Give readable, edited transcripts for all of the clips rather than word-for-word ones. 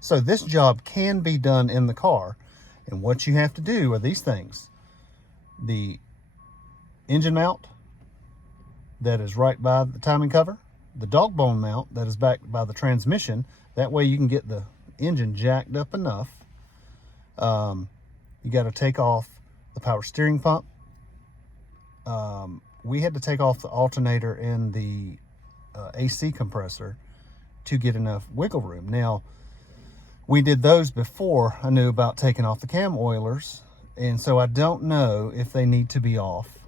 So this job can be done in the car. And what you have to do are these things. The engine mount that is right by the timing cover, the dog bone mount that is backed by the transmission. That way you can get the engine jacked up enough. You got to take off the power steering pump. We had to take off the alternator and the AC compressor to get enough wiggle room. Now, we did those before I knew about taking off the cam oilers, and so I don't know if they need to be off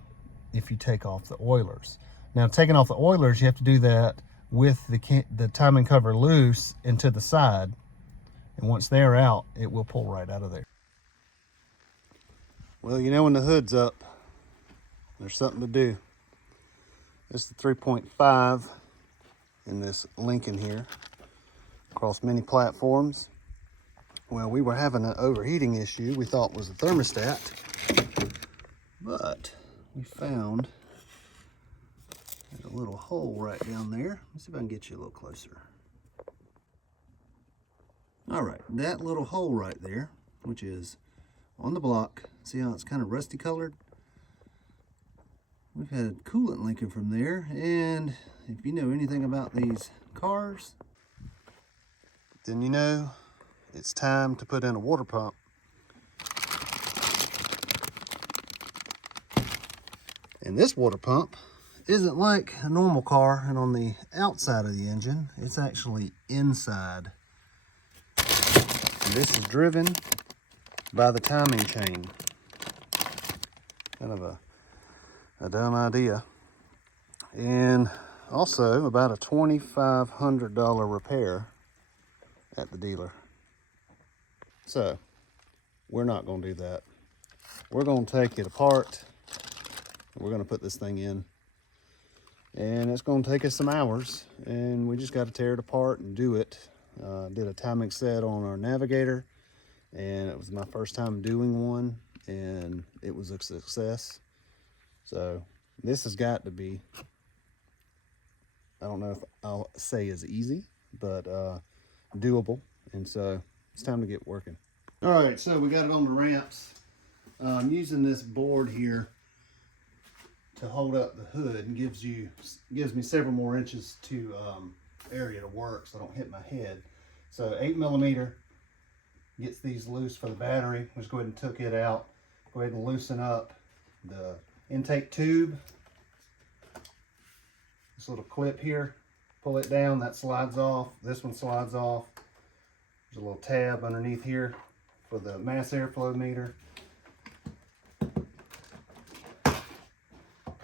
if you take off the oilers. Now, taking off the oilers, you have to do that with the timing cover loose and to the side, and once they're out, it will pull right out of there. Well, you know, when the hood's up, there's something to do. This is the 3.5 in this Lincoln here, across many platforms. Well, we were having an overheating issue we thought was the thermostat, but we found there's a little hole right down there. Let's see if I can get you a little closer. All right, that little hole right there, which is on the block, see how it's kind of rusty colored? We've had coolant leaking from there, and if you know anything about these cars, then you know it's time to put in a water pump. And this water pump isn't like a normal car and on the outside of the engine, it's actually inside. And this is driven by the timing chain. Kind of a dumb idea. And also about a $2,500 repair at the dealer. So we're not going to do that. We're going to take it apart. We're going to put this thing in, and it's going to take us some hours, and we just got to tear it apart and do it. Did a timing set on our Navigator, and it was my first time doing one, and it was a success. So this has got to be, I don't know if I'll say is easy, but doable. And so it's time to get working. All right, so we got it on the ramps. I'm using this board here to hold up the hood, and gives me several more inches to area to work so I don't hit my head. So 8mm gets these loose for the battery. Let's go ahead and took it out. Go ahead and loosen up the intake tube. This little clip here, pull it down, that slides off. This one slides off. There's a little tab underneath here for the mass airflow meter.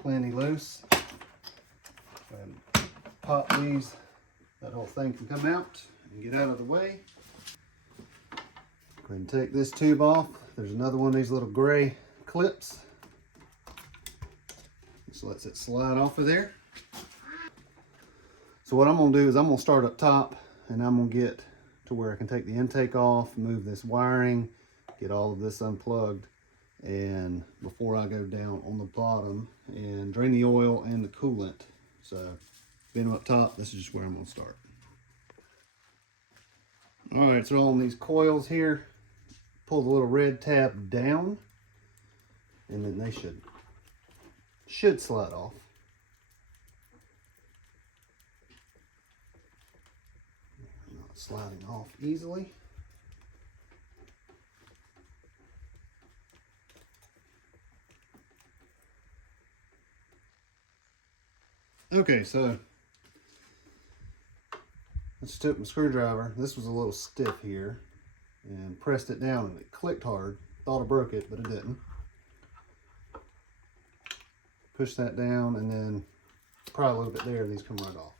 Plenty loose. Go ahead and pop these. That whole thing can come out and get out of the way. Go ahead and take this tube off. There's another one of these little gray clips. Just lets it slide off of there. So what I'm going to do is I'm going to start up top, and I'm going to get to where I can take the intake off, move this wiring, get all of this unplugged, and before I go down on the bottom and drain the oil and the coolant. So being up top, this is just where I'm going to start. All right, so on these coils here, pull the little red tab down, and then they should slide off. Not sliding off easily. Okay, so I just took my screwdriver. This was a little stiff here, and pressed it down, and it clicked hard. Thought I broke it, but it didn't. Push that down, and then probably a little bit there, these come right off.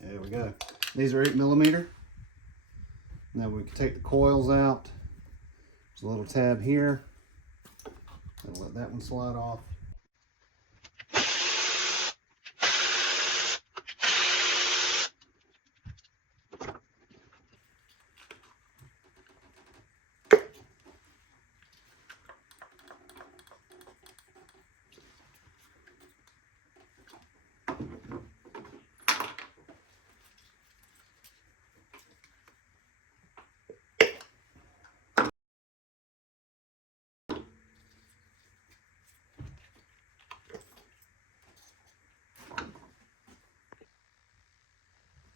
There we go. These are 8mm. Now we can take the coils out. There's a little tab here. Gonna let that one slide off.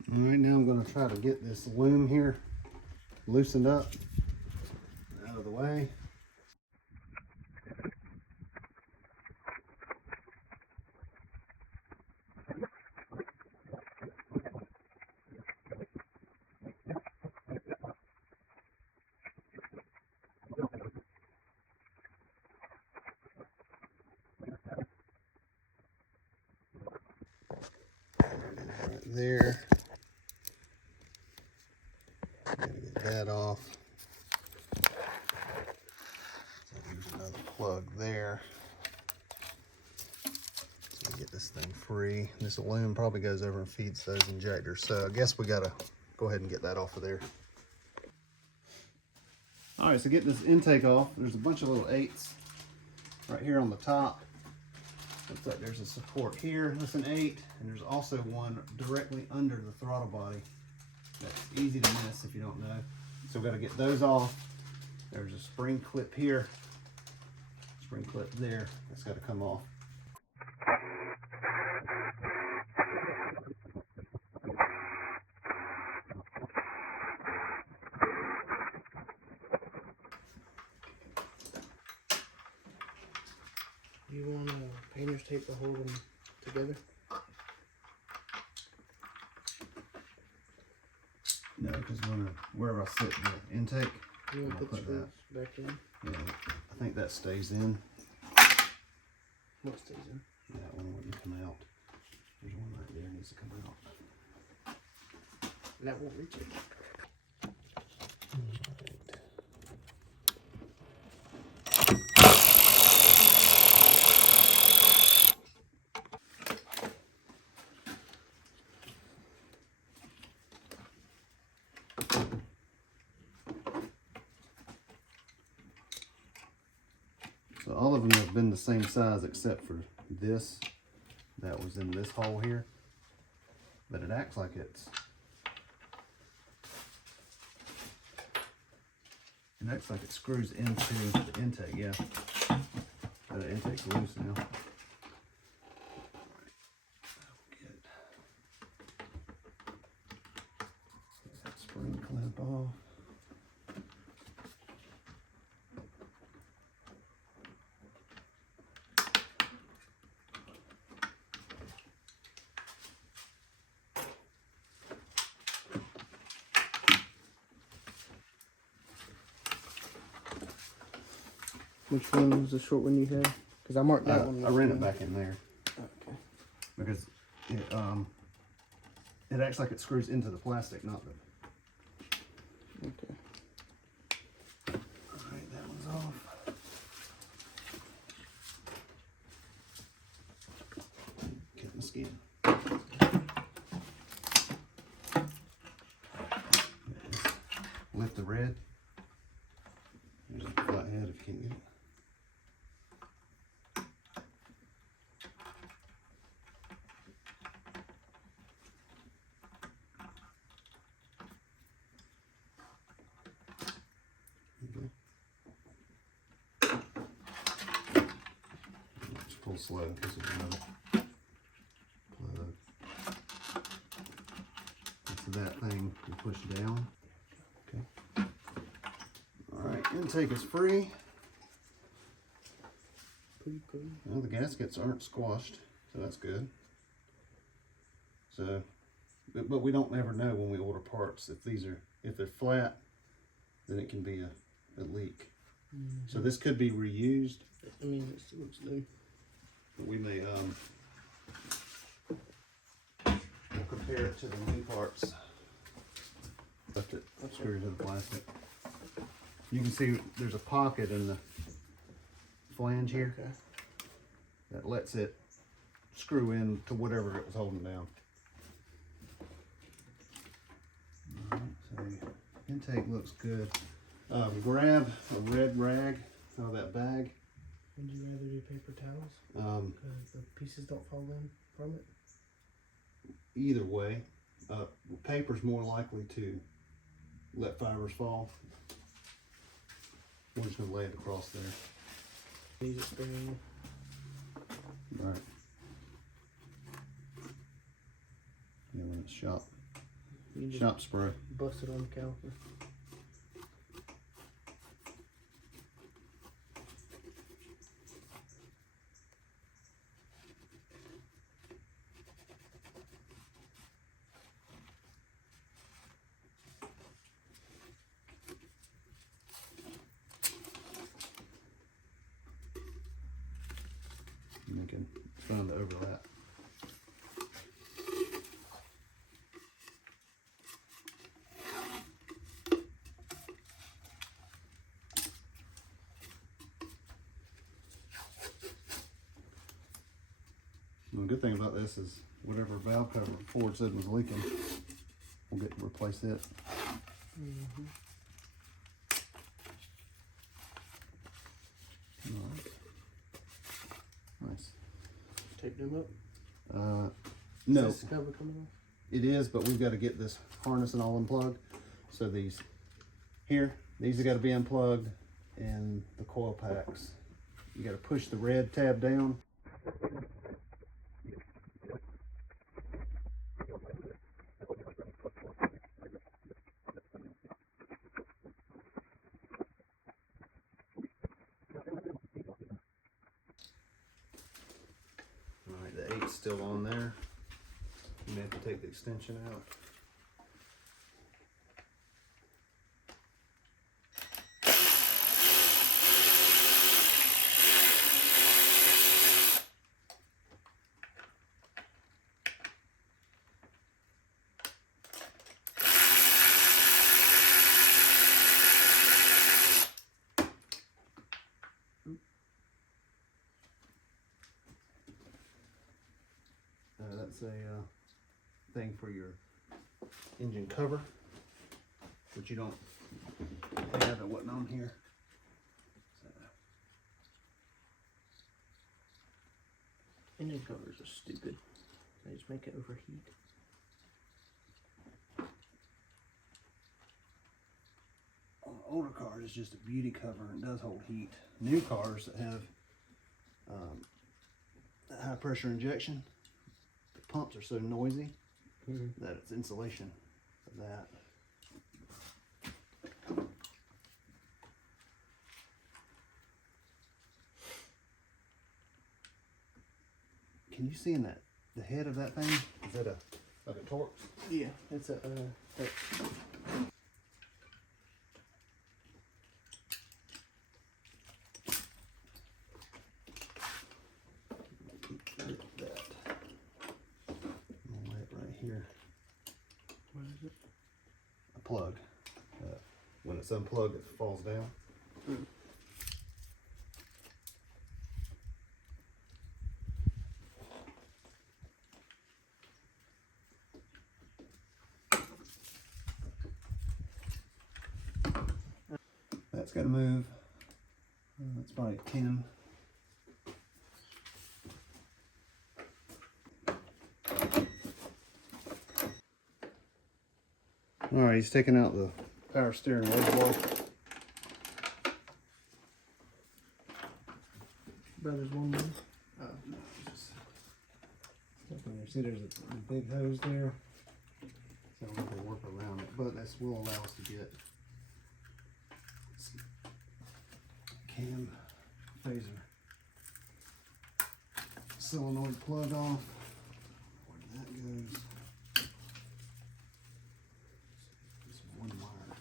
All right, now I'm going to try to get this loom here loosened up, out of the way. Right there. Gotta get that off. So there's another plug there. So we get this thing free. This loom probably goes over and feeds those injectors. So I guess we gotta go ahead and get that off of there. All right, so get this intake off. There's a bunch of little 8s right here on the top. Looks like there's a support here. That's an 8, and there's also one directly under the throttle body. That's easy to miss if you don't know. So we've got to get those off. There's a spring clip here, spring clip there. That's got to come off. You want painter's tape to hold them together? No, because wherever I sit the intake, You want to I'll put the put screws back in? yeah, I think that stays in. What stays in? That one wouldn't come out. There's one right there needs to come out. And that won't reach it. So all of them have been the same size except for this that was in this hole here. But it acts like it acts like it screws into the intake, yeah. The intake's loose now. Get that spring clamp off. Which one was the short one you had? Because I marked that one. I ran it back in there Okay. because it acts like it screws into the plastic, not the. Okay. All right, that one's off. Get the skin. Lift the red. There's a flathead if you can't get it. Just pull slow because there's another plug. Into that thing you push down. Okay. Alright, intake is free. Pretty cool. Well, the gaskets aren't squashed, so that's good. So, but we don't ever know when we order parts if they're flat, then it can be a leak. Mm-hmm. So this could be reused. I mean, it still looks new. But we may compare it to the new parts. Left it screwed to the plastic. You can see there's a pocket in the flange here Okay. that lets it screw in to whatever it was holding down. Alright, so intake looks good. Grab a red rag out of that bag. Would you rather do paper towels? Because the pieces don't fall in from it? Either way, paper's more likely to let fibers fall. We're just gonna lay it across there. Use it sparingly. Right. Yeah, when it's shop You just shop spray. bust it on the caliper. Making fun to overlap. The good thing about this is whatever valve cover Ford said was leaking, we'll get to replace it. Mm-hmm. All right. Nice. Tape them up. No, Is this cover coming off? it is, but we've got to get this harness and all unplugged. So these here, these have got to be unplugged, and the coil packs. You got to push the red tab down. All right, the 8's still on there. You may have to take the extension out. That's a thing for your engine cover, but you don't have it wasn't on here. So, Engine covers are stupid. They just make it overheat. on older cars, it's just a beauty cover and does hold heat. New cars that have high pressure injection, the pumps are so noisy that it's insulation for that. Can you see in that the head of that thing? Is that like a Torx? Yeah, it's a That. I'll lay it right here. what is it? A plug. When it's unplugged, it falls down. That's got to move. That's probably 10. All right, he's taking out the power steering wedge wall. Brothers, one more. Oh, no, just see there's a big hose there. So we're going to work around it, but this will allow us to get some cam phaser solenoid plug off. Where that goes. Just one wire.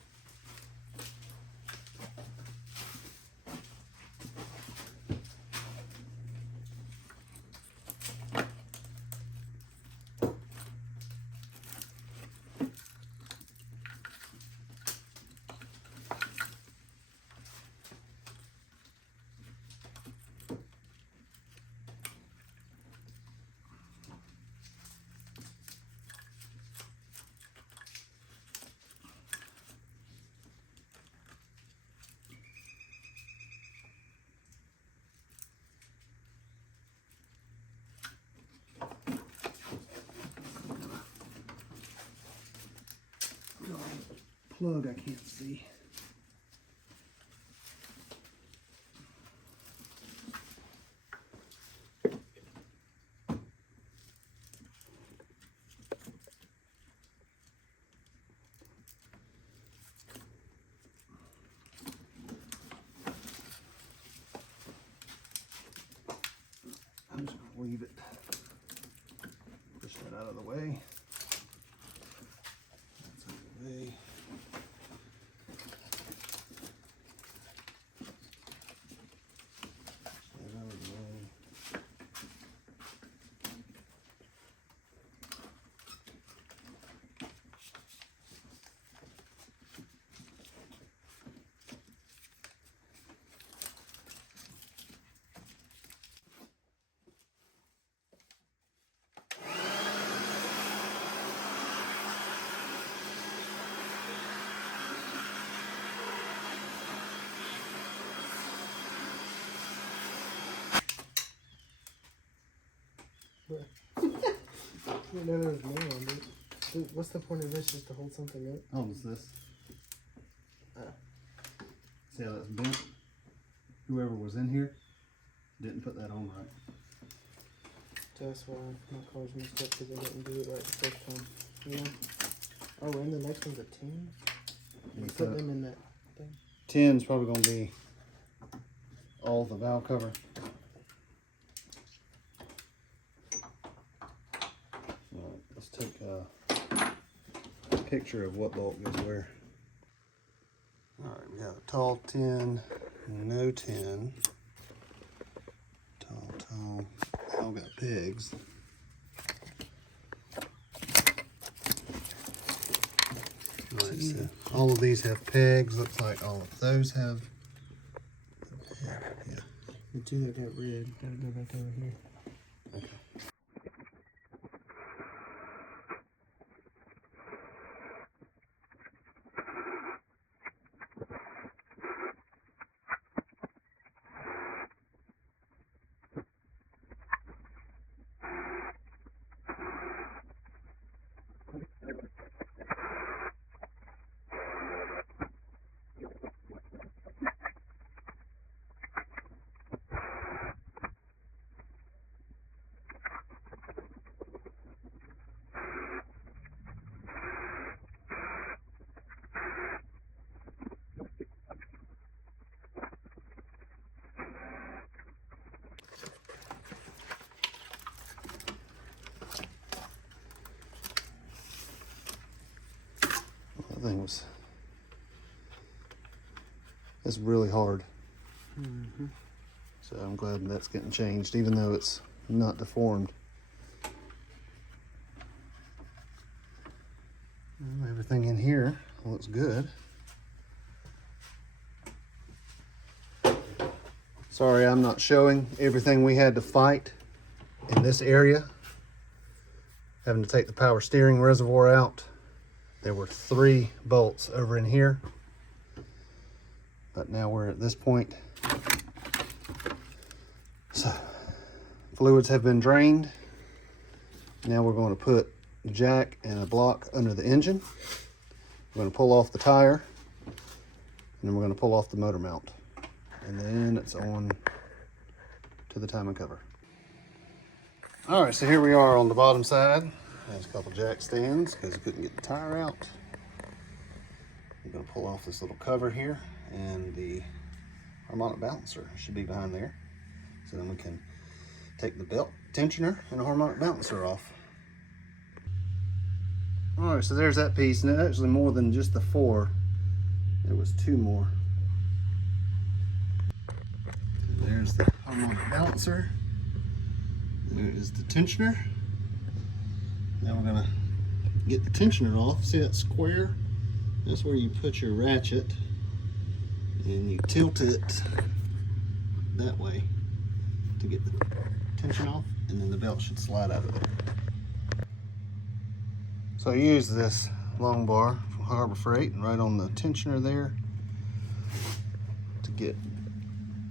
plug I can't see. I'm just gonna leave it. Push that out of the way. That's out of the way. That out of the way. You know there's more on it. Dude, what's the point of this? Just to hold something up? Oh, what's this? See how that's bent? Whoever was in here didn't put that on right. That's why my car's messed up because I didn't do it right the first time. Yeah. Oh, and the next one's a 10? You put them in that thing? 10's probably going to be all the valve cover. Alright, let's take a picture of what bolt goes where. Alright, we got a tall 10, no 10. Tall. They all got pegs. Alright, so all of these have pegs. Looks like all of those have. Yeah. The two that got red gotta go back over here. Okay. That thing was. It's really hard. Mm-hmm. So I'm glad that's getting changed, even though it's not deformed. Well, everything in here looks good. Sorry, I'm not showing everything we had to fight in this area. Having to take the power steering reservoir out. There were 3 bolts over in here. But now we're at this point. So, fluids have been drained. Now we're going to put the jack and a block under the engine. We're going to pull off the tire. And then we're going to pull off the motor mount. And then it's on to the timing cover. All right, so here we are on the bottom side. There's a couple jack stands because I couldn't get the tire out. I'm going to pull off this little cover here, and the harmonic balancer should be behind there. So then we can take the belt tensioner and the harmonic balancer off. All right, so there's that piece, and it's actually more than just the 4. There was 2 more. There's the harmonic balancer. There is the tensioner. Now we're gonna get the tensioner off. See that square? That's where you put your ratchet, and you tilt it that way to get the tension off, and then the belt should slide out of there. So I use this long bar from Harbor Freight and right on the tensioner there to get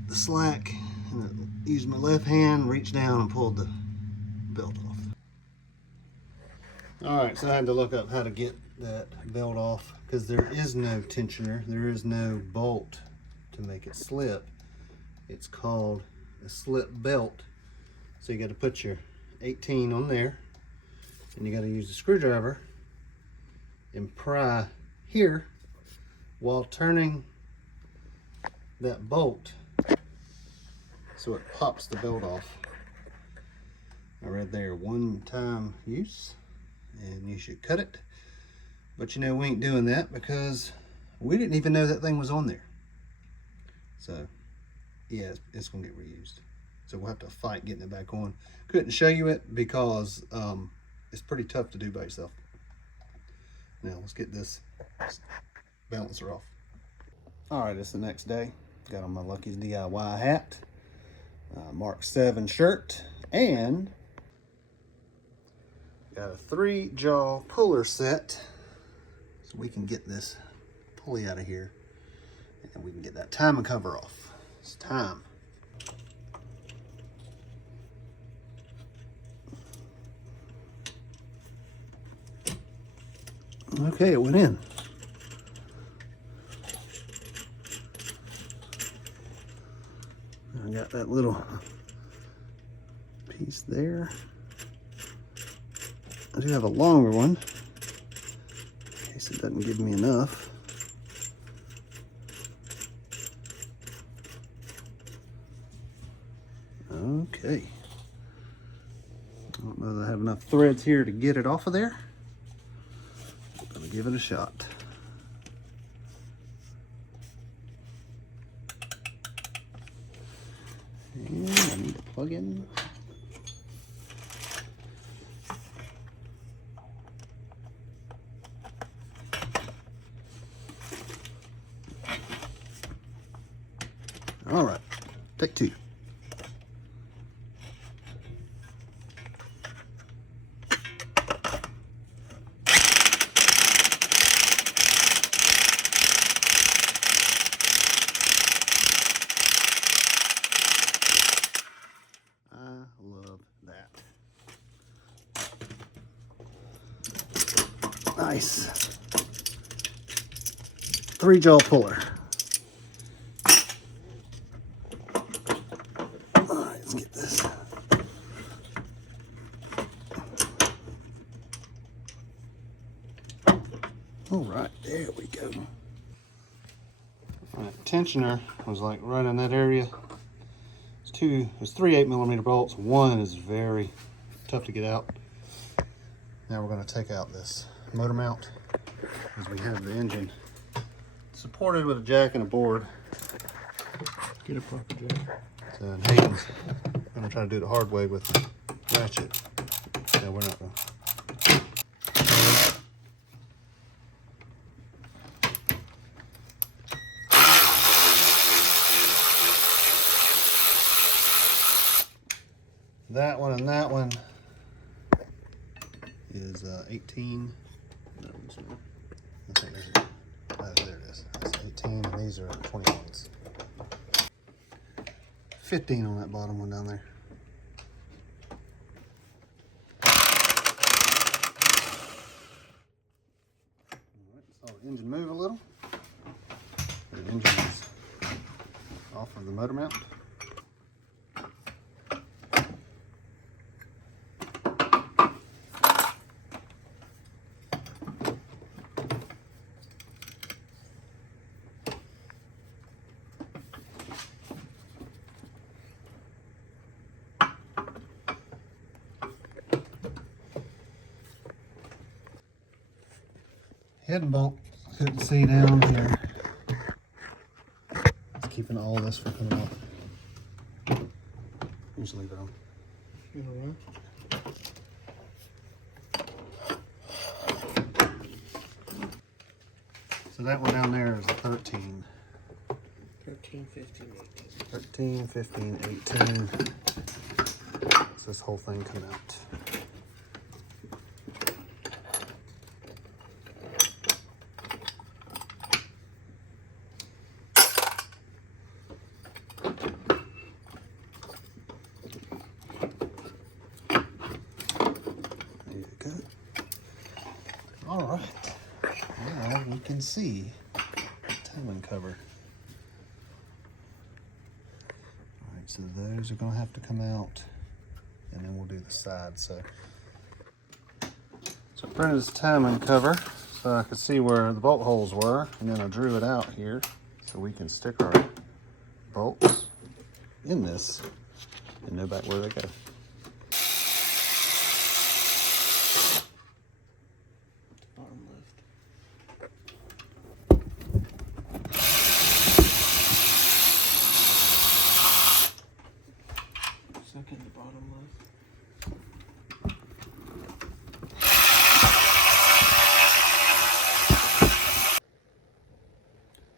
the slack, and then use my left hand, reach down and pull the belt off. All right, so I had to look up how to get that belt off, because there is no tensioner, there is no bolt to make it slip. It's called a slip belt. So you got to put your 18 on there, and you got to use the screwdriver and pry here while turning that bolt so it pops the belt off. I read there, one-time use, and you should cut it. But you know, we ain't doing that because we didn't even know that thing was on there. So yeah, it's gonna get reused. So we'll have to fight getting it back on. Couldn't show you it because it's pretty tough to do by yourself. Now let's get this balancer off. All right, it's the next day. Got on my Lucky's DIY hat, Mark 7 shirt, and got a 3-jaw puller set so we can get this pulley out of here and we can get that timing cover off. It's time. Okay, it went in. I got that little piece there. I do have a longer one in case it doesn't give me enough. Okay. I don't know that I have enough threads here to get it off of there. I'm gonna give it a shot. And I need to plug in. All right, take 2. I love that. Nice. 3-jaw puller. All right, let's get this. All right, there we go. All right, tensioner was like right in that area. It's 3 8mm bolts. One is very tough to get out. Now we're going to take out this motor mount as we have the engine supported with a jack and a board. Get a proper jack. So Hayden's going to try to do it the hard way with the ratchet. No, we're not going to. That one and that one is 18. That one's not. I think there it is. That's 18, and these are 21s. 15 on that bottom one down there. Alright, saw the engine move a little. The engine is off of the motor mount. Head bolt, couldn't see down here. It's keeping all this from coming off. Just leave it on. You know So that one down there is a 13. 13, 15, 18. 13, 15, 18. So this whole thing come out. There you go. All right. can see timing cover. All right, so those are gonna have to come out, and then we'll do the side. So I printed this timing cover so I could see where the bolt holes were, and then I drew it out here so we can stick our bolts in this and know back where they go. Bottom left. Second, the bottom left.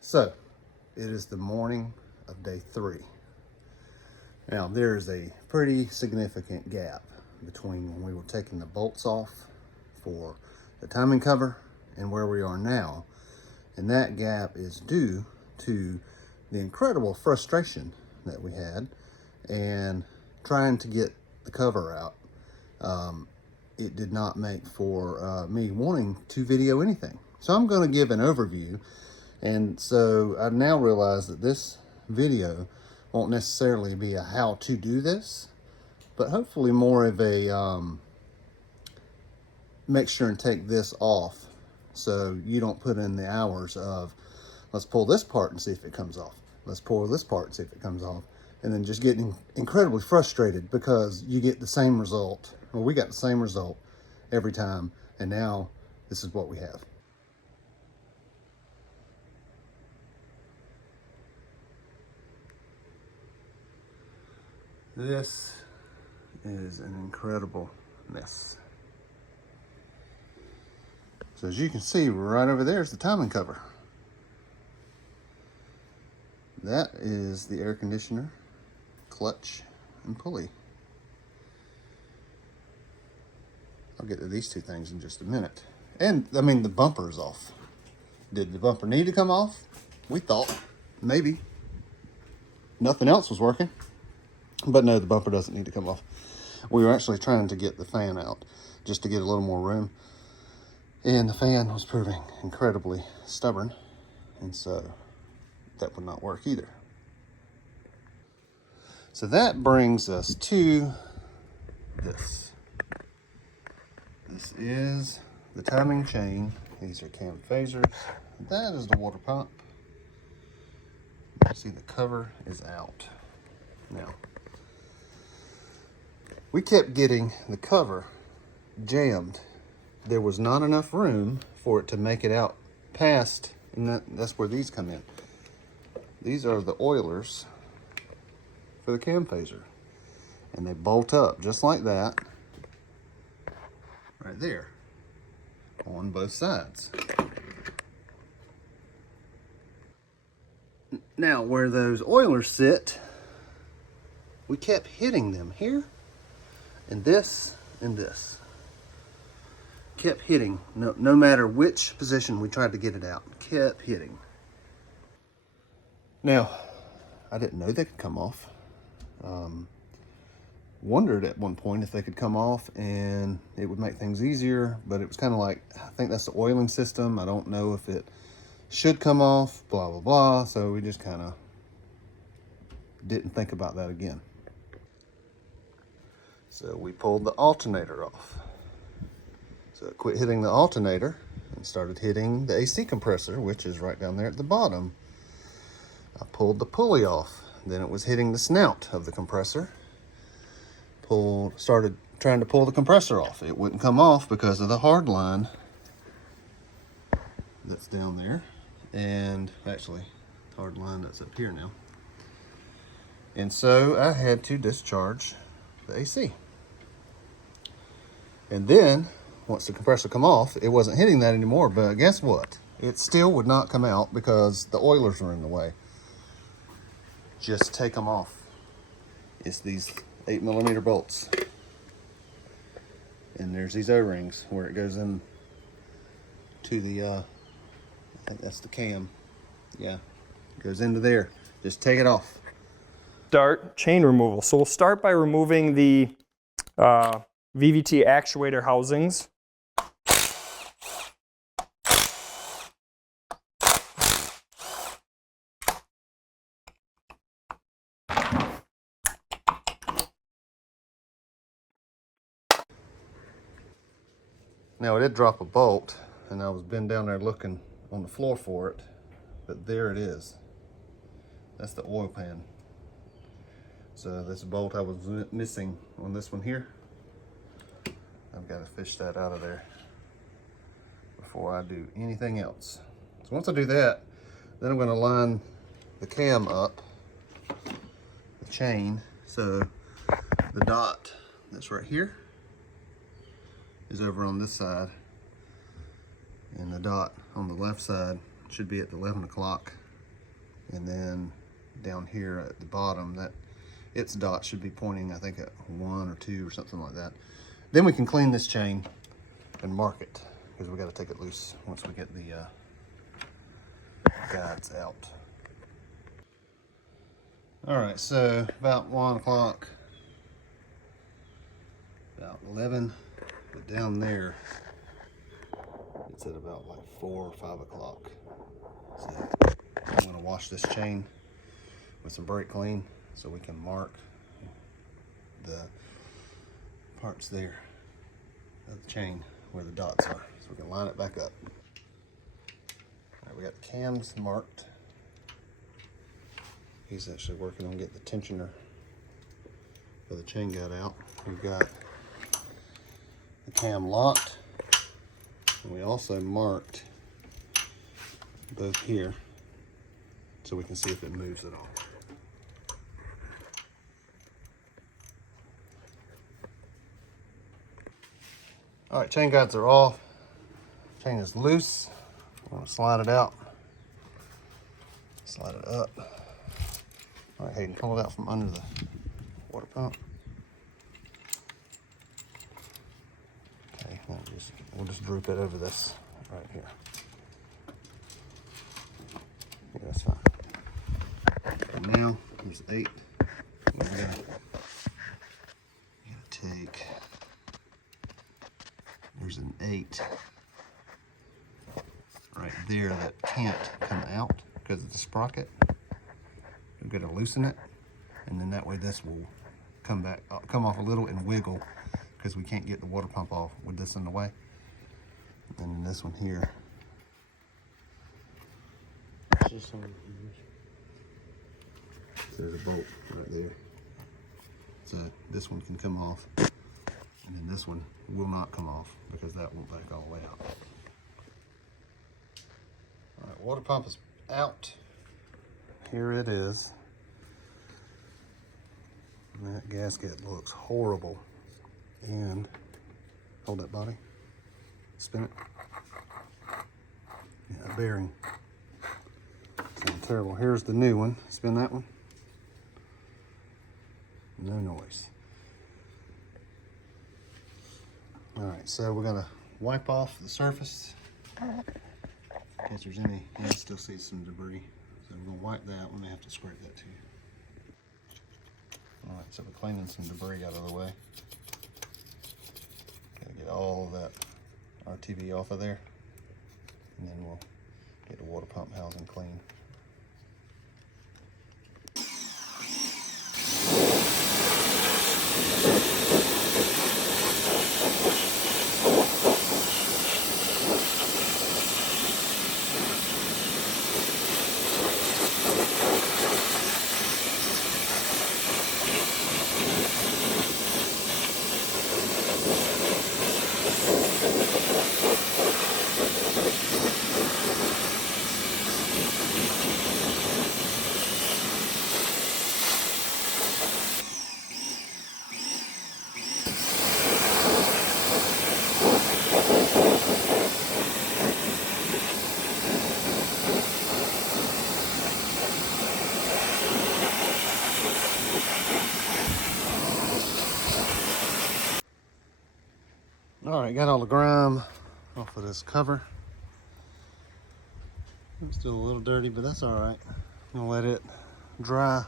So, it is the morning of day 3. Now, there is a pretty significant gap between when we were taking the bolts off for the timing cover and where we are now. And that gap is due to the incredible frustration that we had and trying to get the cover out. It did not make for me wanting to video anything. So I'm going to give an overview. And so I now realize that this video won't necessarily be a how to do this, but hopefully more of a make sure and take this off so you don't put in the hours of let's pull this part and see if it comes off. Let's pull this part and see if it comes off. And then just getting incredibly frustrated because you get the same result. Well, we got the same result every time, and now this is what we have. This is an incredible mess. So as you can see, right over there is the timing cover. That is the air conditioner, clutch, and pulley. I'll get to these two things in just a minute. And, I mean, the bumper is off. Did the bumper need to come off? We thought, maybe. Nothing else was working. But no, the bumper doesn't need to come off. We were actually trying to get the fan out just to get a little more room. And the fan was proving incredibly stubborn. And so that would not work either. So that brings us to this. This is the timing chain. These are cam phasers. That is the water pump. You see the cover is out. Now, we kept getting the cover jammed. There was not enough room for it to make it out past, and that's where these come in. These are the oilers for the cam phaser. And they bolt up just like that, right there, on both sides. Now, where those oilers sit, we kept hitting them here, and this, and this. Kept hitting, no matter which position we tried to get it out, kept hitting. Now, I didn't know they could come off. Wondered at one point if they could come off and it would make things easier, but it was kind of like, I think that's the oiling system. I don't know if it should come off, blah, blah, blah. So we just kind of didn't think about that again. So we pulled the alternator off. So it quit hitting the alternator and started hitting the AC compressor, which is right down there at the bottom. I pulled the pulley off. Then it was hitting the snout of the compressor. Started trying to pull the compressor off. It wouldn't come off because of the hard line that's down there. And actually, the hard line that's up here now. And so I had to discharge the AC. And then, once the compressor come off, it wasn't hitting that anymore, but guess what? It still would not come out because the oilers were in the way. Just take them off. It's these 8mm bolts. And there's these O-rings where it goes in to the, I think that's the cam. Yeah, it goes into there. Just take it off. Start chain removal. So we'll start by removing the VVT actuator housings. Now it did drop a bolt, and I was been down there looking on the floor for it, but there it is. That's the oil pan. So this bolt I was missing on this one here, I've got to fish that out of there before I do anything else. So once I do that, then I'm going to line the cam up, the chain, so the dot that's right here is over on this side, and the dot on the left side should be at 11 o'clock, and then down here at the bottom, that its dot should be pointing, I think, at 1 or 2 or something like that. Then we can clean this chain and mark it, because we got to take it loose once we get the guides out. All right, so about 1 o'clock, about 11, but down there it's at about like 4 or 5 o'clock. So I'm going to wash this chain with some brake clean so we can mark the parts there of the chain where the dots are, so we can line it back up. All right, we got the cams marked. He's actually working on getting the tensioner for the chain guide out. We've got the cam locked, and we also marked both here so we can see if it moves at all. All right, chain guides are off. Chain is loose. I'm gonna slide it out. Slide it up. All right, Hayden, pull it out from under the water pump. Okay, we'll just droop it over this right here. Yeah, that's fine. And now, there's 8. You gotta take, there's an 8 right there that can't come out because of the sprocket. You're gonna loosen it, and then that way this will come off a little and wiggle, because we can't get the water pump off with this in the way. And then this one here, Just on there's a bolt right there. So this one can come off, and then this one will not come off because that won't back all the way out. All right, water pump is out. Here it is. And that gasket looks horrible. And hold that body, spin it. Yeah, bearing. Sounds terrible. Here's the new one. Spin that one. No noise. All right, so we're gonna wipe off the surface in case there's any. I still see some debris, so we're gonna wipe that. We may have to scrape that too. All right, so we're cleaning some debris out of the way. Gotta get all of that RTV off of there, and then we'll get the water pump housing clean. All right, got all the grime off of this cover. It's still a little dirty, but that's all right. I'm gonna let it dry.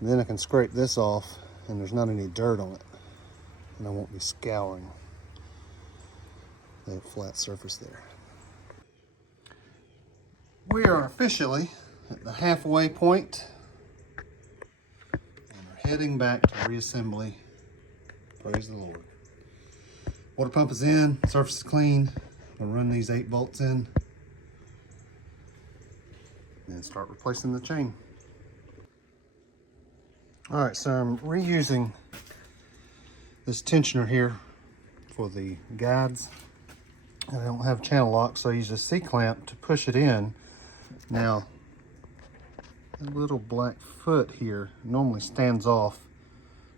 And then I can scrape this off, and there's not any dirt on it. And I won't be scouring that flat surface there. We are officially at the halfway point, and we're heading back to reassembly. Praise the Lord. Water pump is in, surface is clean. I'll run these 8 bolts in and start replacing the chain. All right, so I'm reusing this tensioner here for the guides. I don't have channel lock, so I use a C-clamp to push it in. Now, the little black foot here normally stands off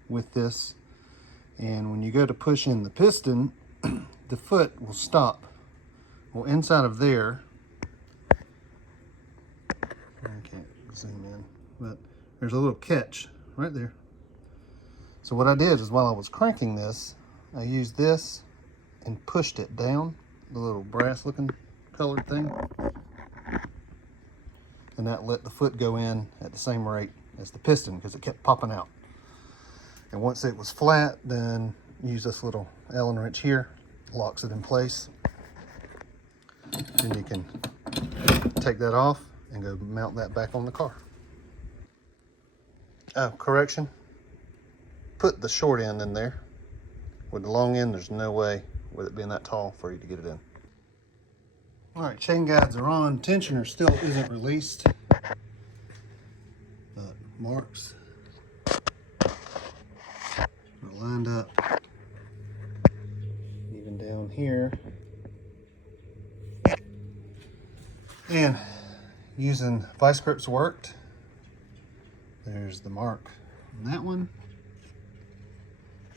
with this, and when you go to push in the piston, the foot will stop. Well, inside of there, I can't zoom in, but there's a little catch right there. So what I did is while I was cranking this, I used this and pushed it down, the little brass looking colored thing, and that let the foot go in at the same rate as the piston because it kept popping out. And once it was flat, then use this little Allen wrench here, locks it in place. Then you can take that off and go mount that back on the car. Oh, correction. Put the short end in there. With the long end, there's no way with it being that tall for you to get it in. All right, chain guides are on. Tensioner still isn't released, but marks are lined up. Even down here. And using vice grips worked. There's the mark on that one.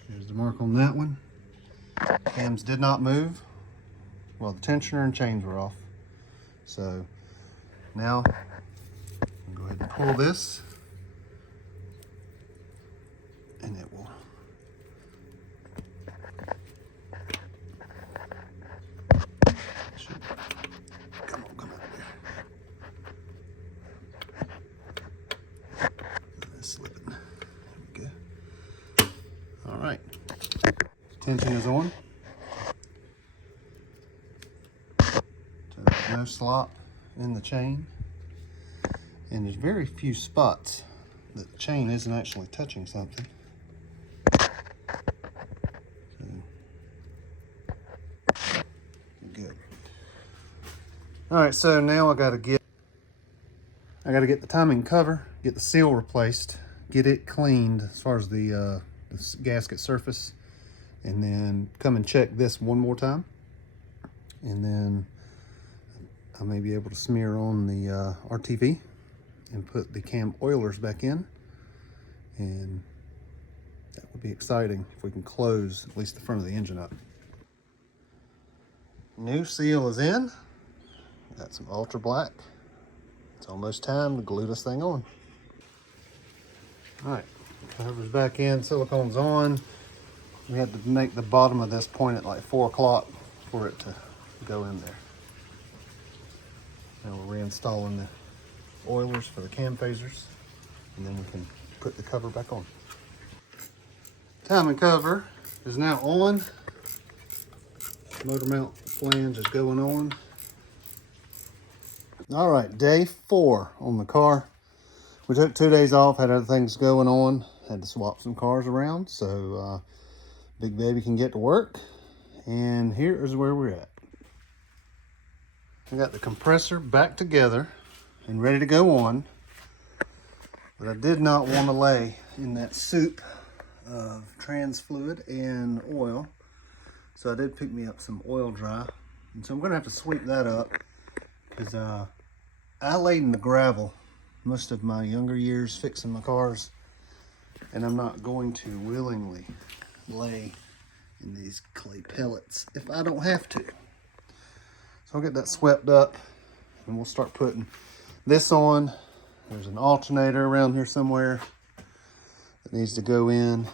There's the mark on that one. Cams did not move. Well, the tensioner and chains were off. So now I'll go ahead and pull this, and it will come on there. Slip it. There we go. All right. Tension is on. So there's no slop in the chain. And there's very few spots that the chain isn't actually touching something. So, good. All right, so now I gotta get the timing cover, get the seal replaced, get it cleaned as far as the gasket surface, and then come and check this one more time. And then I may be able to smear on the RTV and put the cam oilers back in. And that would be exciting if we can close at least the front of the engine up. New seal is in. Got some ultra black. It's almost time to glue this thing on. All right, cover's back in, silicone's on. We had to make the bottom of this point at like 4 o'clock for it to go in there. Now we're reinstalling the oilers for the cam phasers, and then we can put the cover back on. Timing cover is now on. Motor mount flange is going on. All right, day 4 on the car. We took 2 days off, had other things going on, had to swap some cars around, so Big Baby can get to work. And here is where we're at. I got the compressor back together and ready to go on, but I did not want to lay in that soup of trans fluid and oil, so I did pick me up some oil dry, and so I'm going to have to sweep that up because I laid in the gravel most of my younger years fixing my cars, and I'm not going to willingly lay in these clay pellets if I don't have to. So I'll get that swept up and we'll start putting this on. There's an alternator around here somewhere that needs to go in.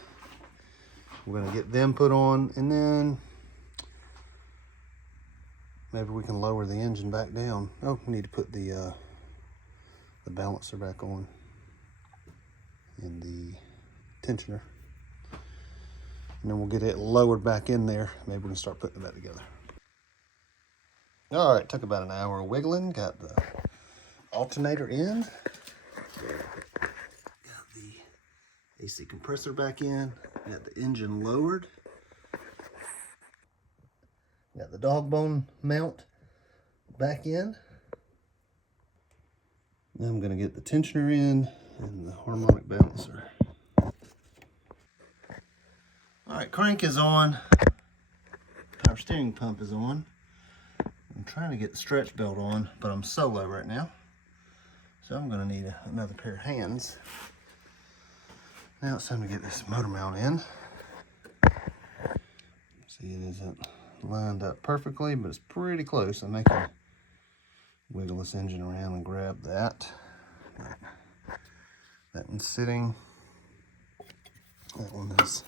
We're gonna get them put on, and then maybe we can lower the engine back down. Oh, we need to put the balancer back on and the tensioner. And then we'll get it lowered back in there. Maybe we can start putting that together. All right, took about an hour of wiggling. Got the alternator in. Got the AC compressor back in. Got the engine lowered. Got the dog bone mount back in. Now I'm going to get the tensioner in and the harmonic balancer. Alright, crank is on. Power steering pump is on. I'm trying to get the stretch belt on, but I'm solo right now. So I'm going to need another pair of hands. Now it's time to get this motor mount in. See, it isn't lined up perfectly, but it's pretty close. And I can wiggle this engine around and grab that. That one's sitting. That one is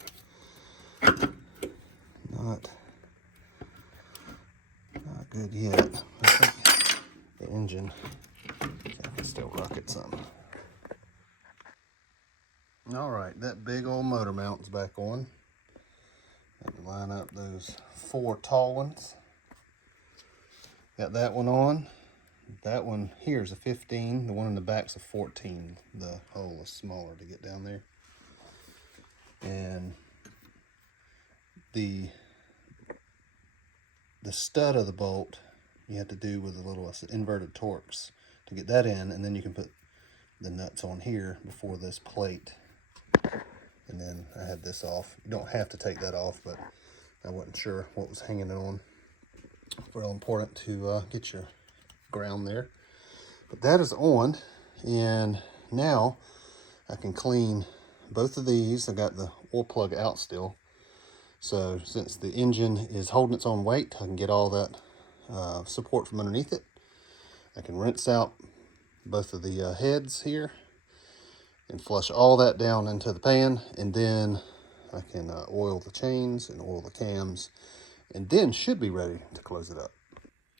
not good yet. I think the engine, I can still rock it some. All right, that big old motor mount's back on. Have to line up those 4 tall ones. Got that one on. That one here is a 15. The one in the back's a 14. The hole is smaller to get down there. And the stud of the bolt you have to do with a little inverted Torx to get that in, and then you can put the nuts on here before this plate. And then I had this off. You don't have to take that off, but I wasn't sure what was hanging on. Real important to get your ground there. But that is on, and now I can clean both of these. I got the oil plug out still. So since the engine is holding its own weight, I can get all that support from underneath it. I can rinse out both of the heads here and flush all that down into the pan, and then I can oil the chains and oil the cams, and then should be ready to close it up.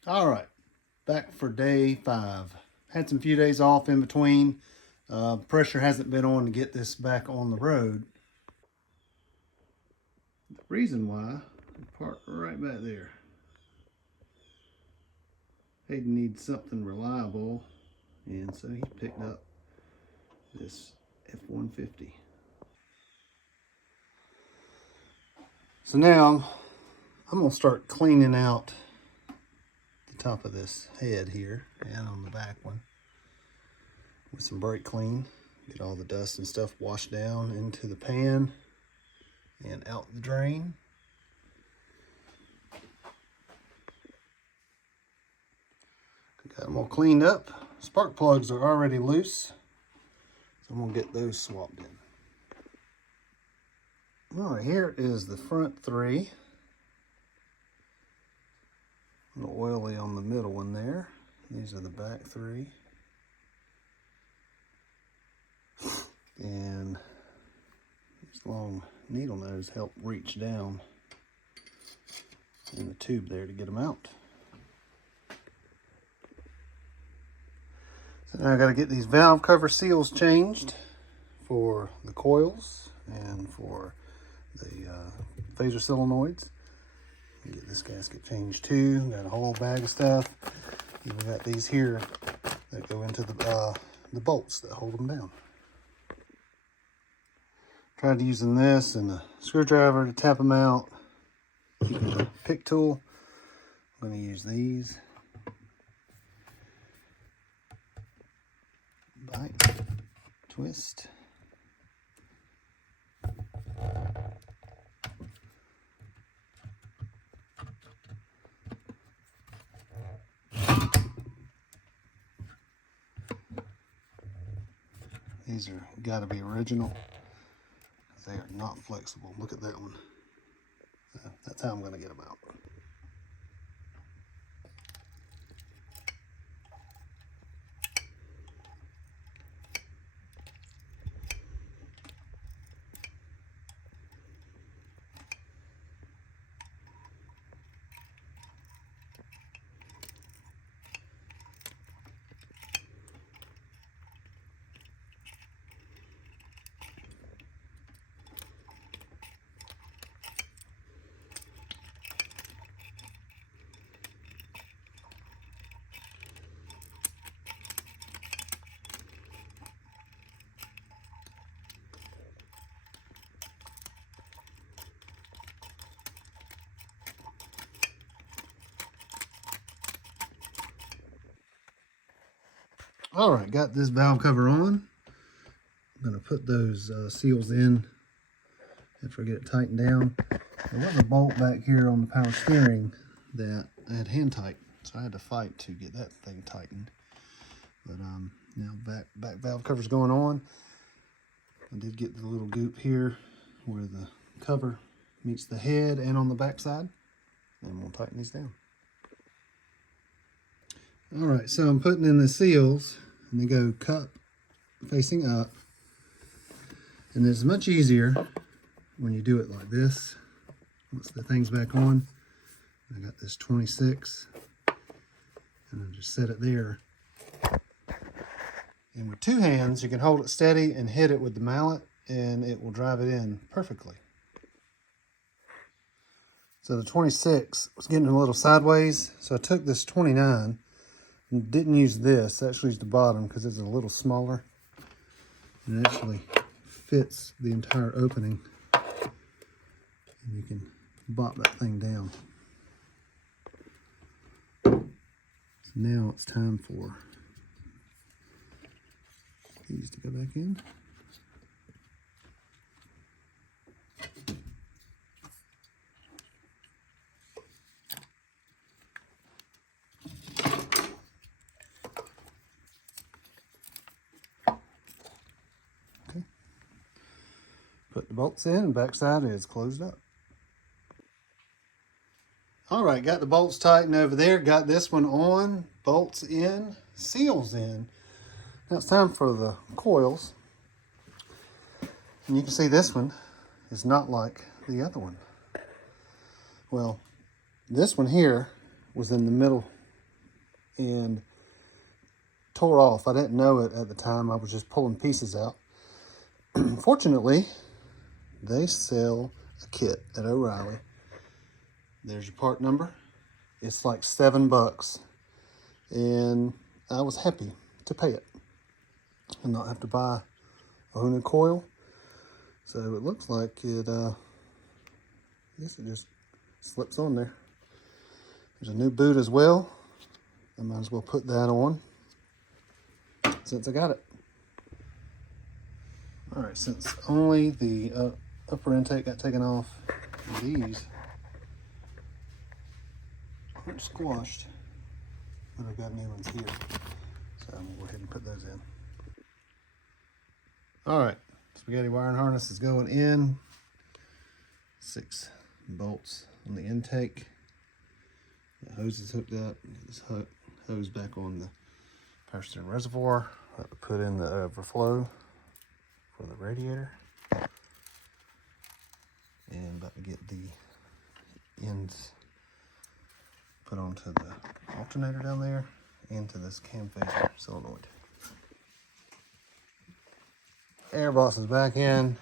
All right, back for day 5. Had some few days off in between. Pressure hasn't been on to get this back on the road. The reason why, I parked right back there. Hayden needs something reliable, and so he picked up this F-150. So now I'm going to start cleaning out the top of this head here and on the back one with some brake clean. Get all the dust and stuff washed down into the pan and out the drain. Got them all cleaned up. Spark plugs are already loose, so I'm going to get those swapped in. All right, here is the front 3. A little oily on the middle one there. These are the back 3. And this long needle nose help reach down in the tube there to get them out. So now I got to get these valve cover seals changed for the coils and for the phaser solenoids. Get this gasket changed too. Got a whole bag of stuff. Even got these here that go into the bolts that hold them down. Tried using this and a screwdriver to tap them out. Using a pick tool. I'm going to use these. Bite, twist. These are got to be original. They are not flexible. Look at that one. That's how I'm going to get them out. All right, got this valve cover on. I'm gonna put those seals in after I get it tightened down. There was a bolt back here on the power steering that I had hand tight, so I had to fight to get that thing tightened. But now back valve cover's going on. I did get the little goop here where the cover meets the head and on the back side, and we'll tighten these down. All right, so I'm putting in the seals, and they go cup facing up, and it's much easier when you do it like this. Once the thing's back on, I got this 26, and I just set it there. And with two hands, you can hold it steady and hit it with the mallet, and it will drive it in perfectly. So the 26 was getting a little sideways, so I took this 29 and didn't use this. I actually used the bottom because it's a little smaller, and it actually fits the entire opening, and you can bop that thing down. So now it's time for these to go back in. Okay. Put the bolts in, and backside is closed up. All right, got the bolts tightened over there. Got this one on, bolts in, seals in. Now it's time for the coils. And you can see this one is not like the other one. Well, this one here was in the middle and tore off. I didn't know it at the time. I was just pulling pieces out. Fortunately, they sell a kit at O'Reilly. There's your part number. It's like $7, and I was happy to pay it and not have to buy a whole new coil. So it looks like it, I guess it just slips on there. There's a new boot as well. I might as well put that on since I got it. All right, since only the upper intake got taken off, these aren't squashed, but I've got new ones here. So I'm gonna go ahead and put those in. All right, spaghetti wiring harness is going in. 6 bolts on the intake. The hose is hooked up. Get this hose back on the power steering reservoir. I have to put in the overflow for the radiator. And about to get the ends put onto the alternator down there into this cam phaser solenoid. Air box is back in.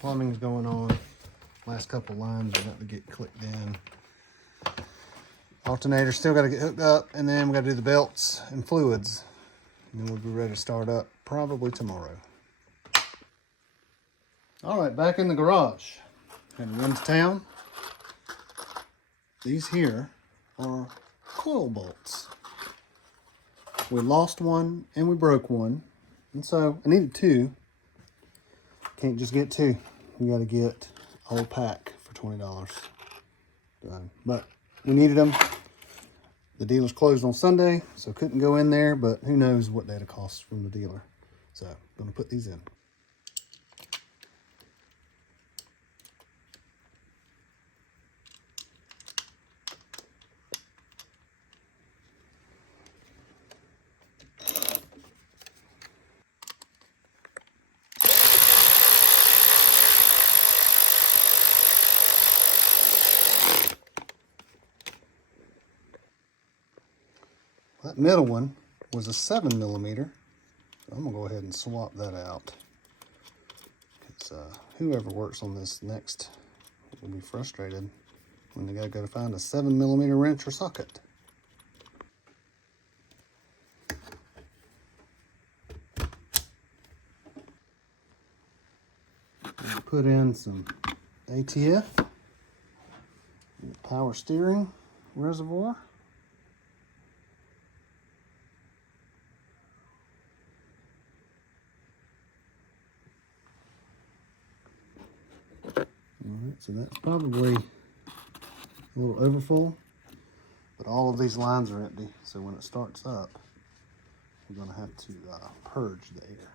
Plumbing's going on. Last couple lines are about to get clicked in. Alternator still got to get hooked up, and then we got to do the belts and fluids. And then we'll be ready to start up probably tomorrow. All right, back in the garage. Had to run to town. These here are coil bolts. We lost one and we broke one. And so I needed 2. Can't just get 2. You got to get a whole pack for $20. But we needed them. The dealer's closed on Sunday, so couldn't go in there, but who knows what they'd have cost from the dealer. So I'm going to put these in. That middle one was a 7mm. I'm gonna go ahead and swap that out. Because whoever works on this next will be frustrated when they gotta go to find a 7mm wrench or socket. I'll put in some ATF, power steering reservoir. Alright, so that's probably a little overfull, but all of these lines are empty, so when it starts up, we're going to have to purge the air.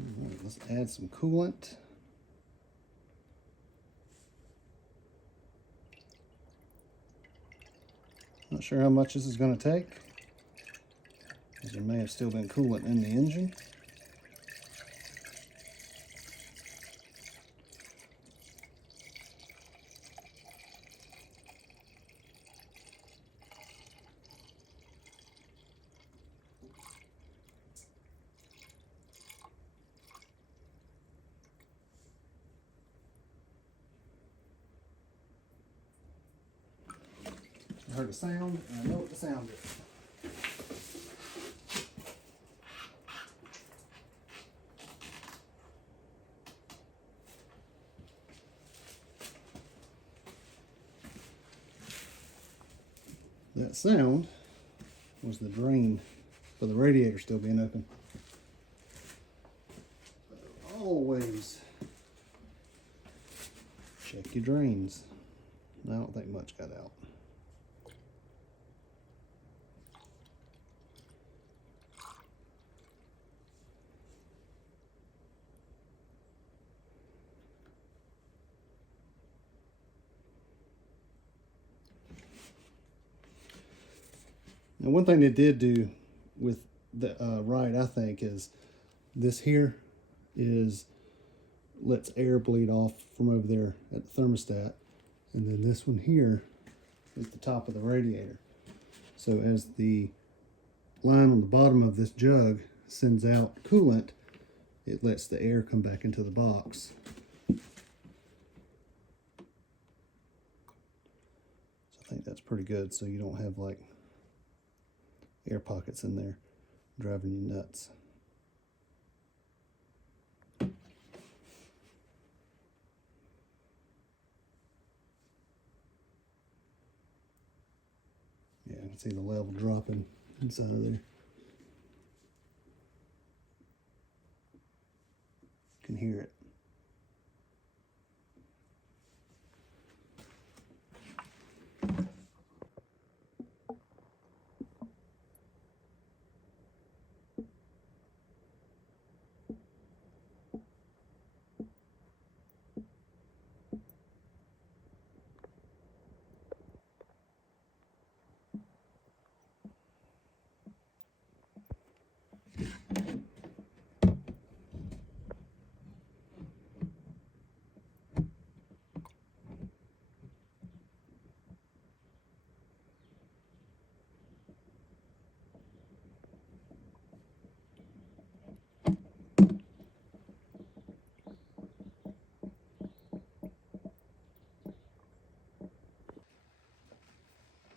Alright, let's add some coolant. Not sure how much this is going to take, because there may have still been coolant in the engine. I heard a sound, and I know what the sound is. That sound was the drain for the radiator still being open. So always check your drains. I don't think much got out. Now, one thing they did do with the Wright, I think, is this here lets air bleed off from over there at the thermostat, and then this one here is the top of the radiator. So as the line on the bottom of this jug sends out coolant, it lets the air come back into the box. So I think that's pretty good, so you don't have like air pockets in there driving you nuts. Yeah, I can see the level dropping inside of there. You can hear it.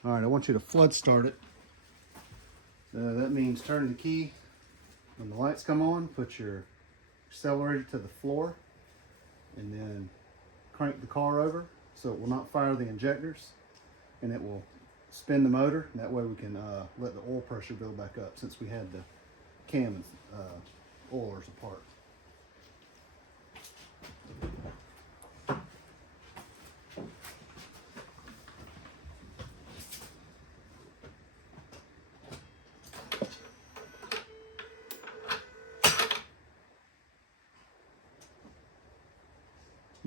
All right, I want you to flood start it. So that means turn the key when the lights come on, put your accelerator to the floor, and then crank the car over so it will not fire the injectors, and it will spin the motor, and that way we can let the oil pressure build back up since we had the cam and oilers apart.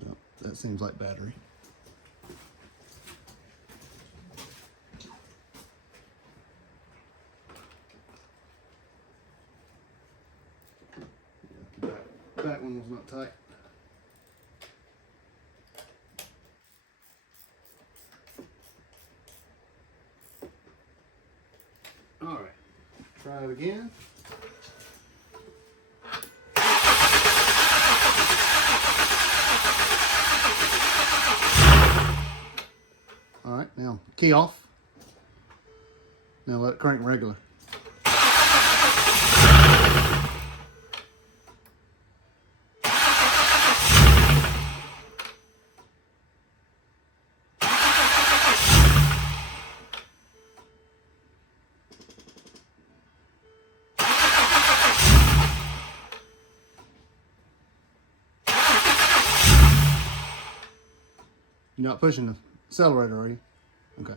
Yep, that seems like battery. Yeah, the back one was not tight. All right, try it again. All right, now key off. Now let it crank regular. You're not pushing the accelerator, are you? Okay.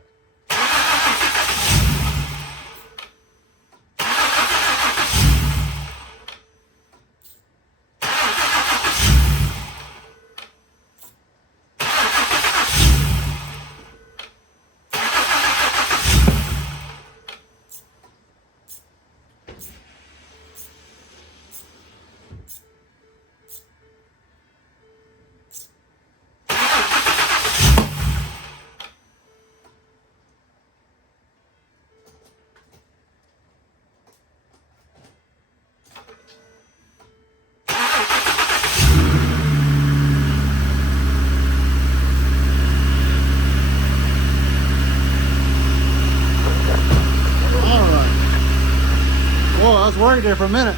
I was worried there for a minute.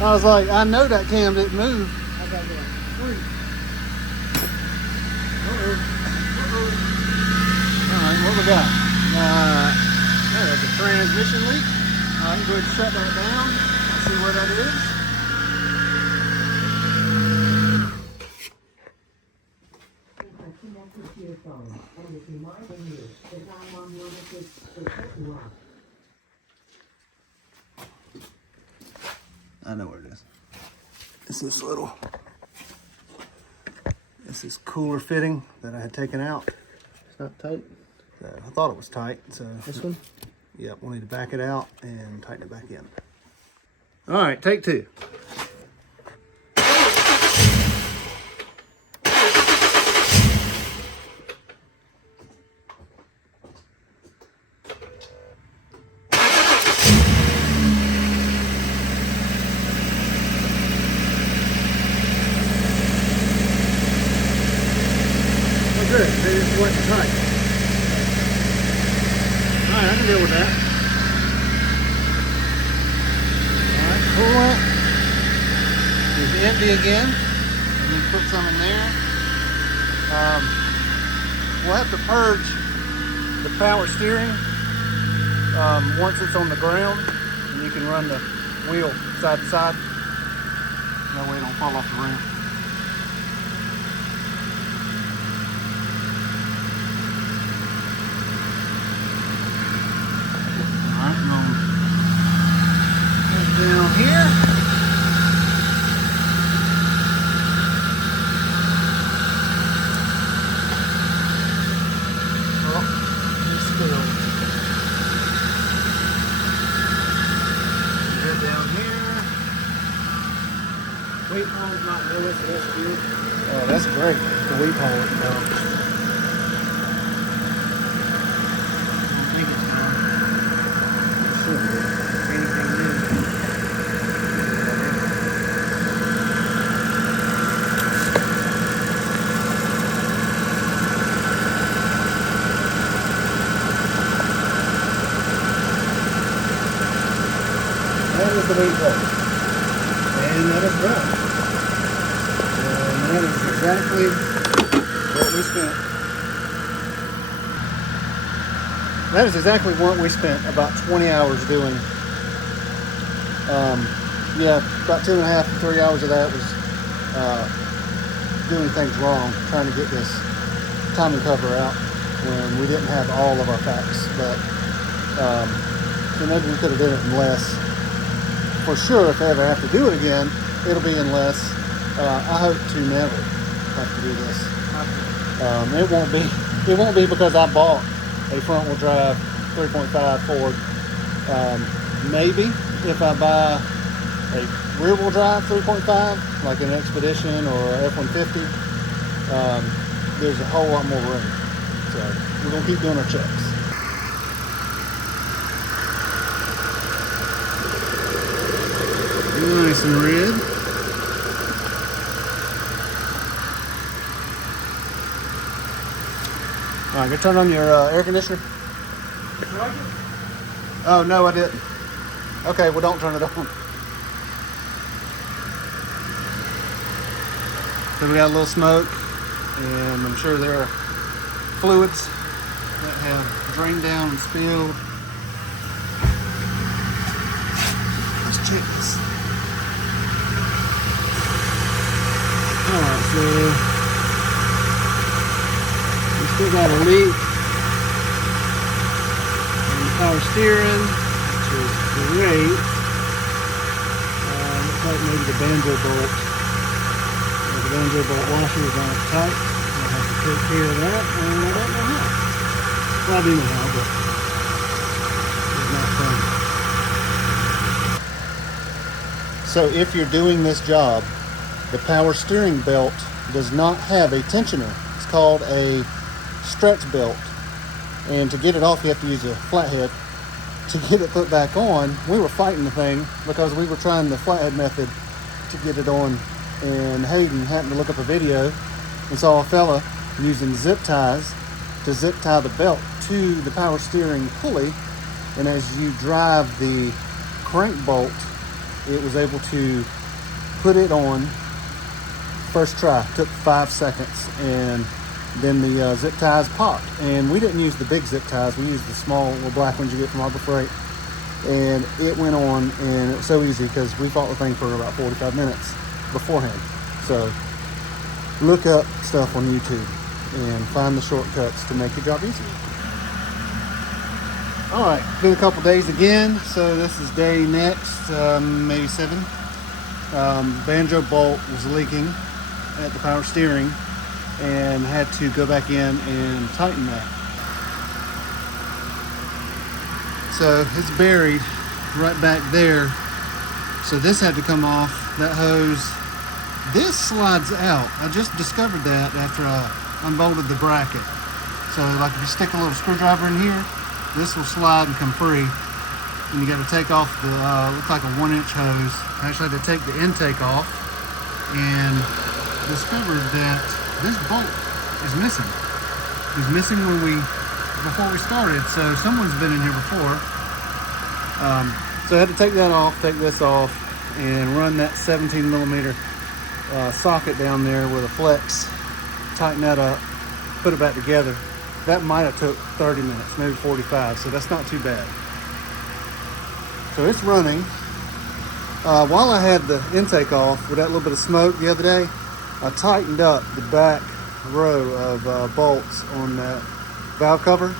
I was like, I know that cam didn't move. Alright, what we got? There's a transmission leak. I can go ahead and shut that down. See where that is. I know where it is. It's this cooler fitting that I had taken out. It's not tight. So I thought it was tight. So This one? yep, we'll need to back it out and tighten it back in. All right, take two. Good. Maybe it's wasn't tight. Alright, I can deal with that. Alright, coolant is empty again. And then put some in there. We'll have to purge the power steering once it's on the ground, and you can run the wheel side to side. That way it don't fall off the ramp. Down here. Oh, it's still. Head down here. Weight phone's not low, so that's good. Oh, that's great. The weight hole. I think it's fine. Should be. Anything new. That is the weight hole. And that is right. And that is exactly what we spent. That is exactly what we spent about 20 hours doing. Yeah, about 2.5 to 3 hours of that was doing things wrong, trying to get this timing cover out when we didn't have all of our facts. But so maybe we could have done it in less. For sure, if I ever have to do it again, it'll be in less. I hope to never have to do this. It won't be because I bought a front wheel drive 3.5 Ford. Maybe if I buy a rear wheel drive 3.5, like an Expedition or a F-150, there's a whole lot more room. So we're gonna keep doing our checks. Nice and red. All right, go turn on your air conditioner. Oh, no, I didn't. Okay, well, don't turn it on. So we got a little smoke, and I'm sure there are fluids that have drained down and spilled. Let's check this. All right, so still got a leak on the power steering, which is great. Looks like maybe the banjo bolt. The banjo bolt washer is on tight. I'll have to take care of that, and I don't know how. Well, I do know how, but it's not fun. So if you're doing this job, the power steering belt does not have a tensioner. It's called a stretch belt. And to get it off, you have to use a flathead. To get it put back on, we were fighting the thing because we were trying the flathead method to get it on. And Hayden happened to look up a video and saw a fella using zip ties to zip tie the belt to the power steering pulley. And as you drive the crank bolt, it was able to put it on first try. Took 5 seconds, and then the zip ties popped. And we didn't use the big zip ties. We used the small little black ones you get from Harbor Freight. And it went on, and it was so easy because we fought the thing for about 45 minutes beforehand. So look up stuff on YouTube and find the shortcuts to make your job easier. All right, been a couple days again. So this is day next, maybe 7. Banjo bolt was leaking at the power steering and had to go back in and tighten that. So it's buried right back there. So this had to come off, that hose. This slides out. I just discovered that after I unbolted the bracket. So like if you stick a little screwdriver in here, this will slide and come free. And you got to take off the, looks like a 1-inch hose. I actually had to take the intake off and discovered that this bolt is missing. It was missing before we started, so someone's been in here before. So I had to take that off, take this off, and run that 17 millimeter socket down there with a flex, tighten that up, put it back together. That might have took 30 minutes, maybe 45, so that's not too bad. So it's running. While I had the intake off with that little bit of smoke the other day, I tightened up the back row of bolts on that valve cover,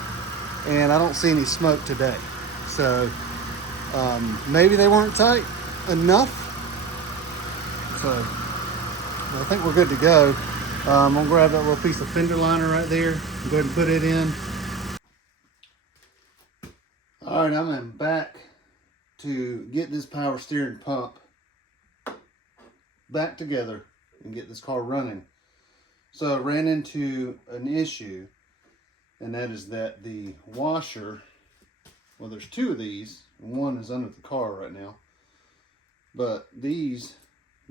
and I don't see any smoke today. So maybe they weren't tight enough. So I think we're good to go. I'm gonna grab that little piece of fender liner right there and go ahead and put it in. All right, I'm back to get this power steering pump back together and get this car running. So I ran into an issue, and that is that the washer, well, there's 2 of these, and one is under the car right now, but these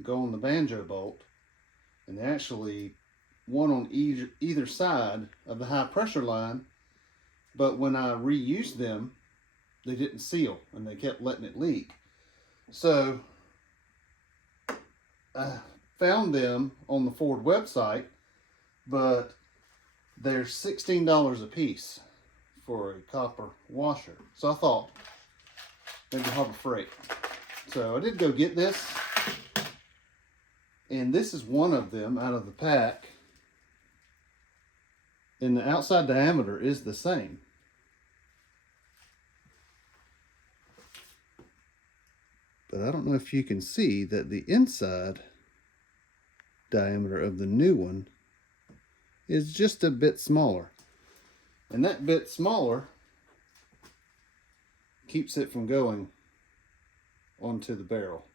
go on the banjo bolt, and they actually one on either side of the high pressure line, but when I reused them, they didn't seal and they kept letting it leak. So I found them on the Ford website, but they're $16 a piece for a copper washer. So I thought maybe Harbor Freight. So I did go get this, and this is one of them out of the pack, and the outside diameter is the same. But I don't know if you can see that the inside diameter of the new one is just a bit smaller. And that bit smaller keeps it from going onto the barrel.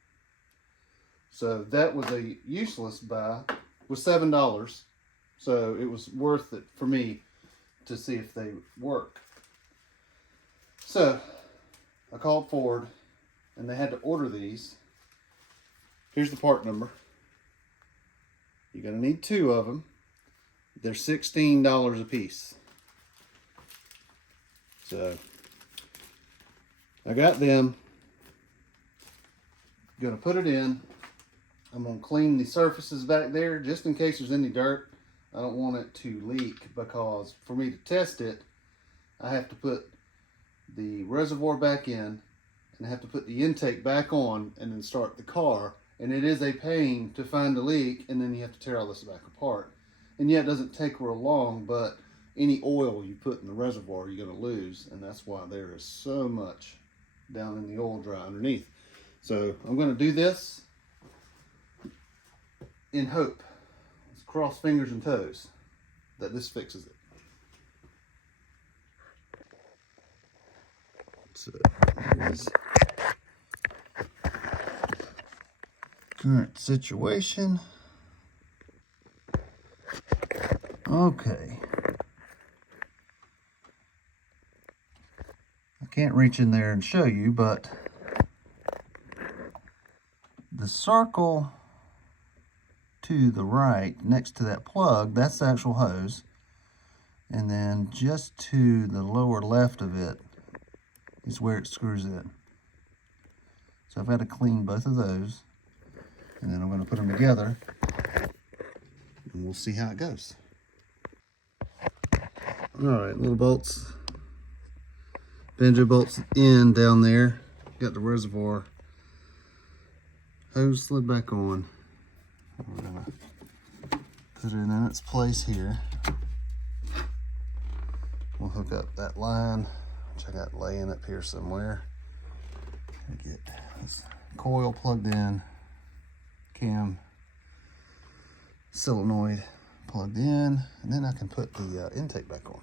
So that was a useless buy. It was $7. So it was worth it for me to see if they work. So I called Ford, and they had to order these. Here's the part number. You're gonna need 2 of them. They're $16 a piece. So I got them. Gonna put it in. I'm gonna clean the surfaces back there just in case there's any dirt. I don't want it to leak, because for me to test it, I have to put the reservoir back in, and I have to put the intake back on and then start the car. And it is a pain to find a leak, and then you have to tear all this back apart. And yeah, it doesn't take real long, but any oil you put in the reservoir you're going to lose, and that's why there is so much down in the oil dry underneath. So I'm going to do this in hope, let's cross fingers and toes, that this fixes it. So here's current situation. Okay. I can't reach in there and show you, but the circle to the right next to that plug, that's the actual hose. And then just to the lower left of it is where it screws in. So I've got to clean both of those, and then I'm going to put them together and we'll see how it goes. Alright, little bolts, banjo bolts in down there. Got the reservoir hose slid back on. We're gonna put it in its place here. We'll hook up that line, which I got laying up here somewhere. Get this coil plugged in, cam solenoid plugged in, and then I can put the intake back on.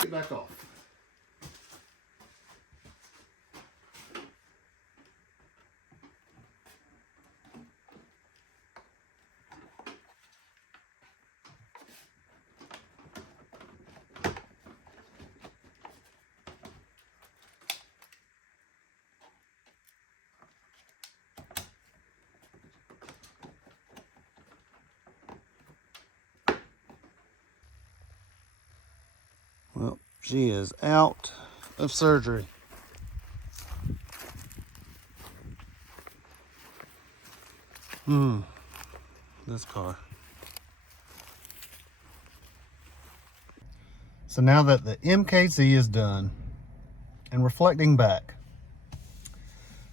Get back off. Well, she is out of surgery. This car. So now that the MKZ is done, and reflecting back,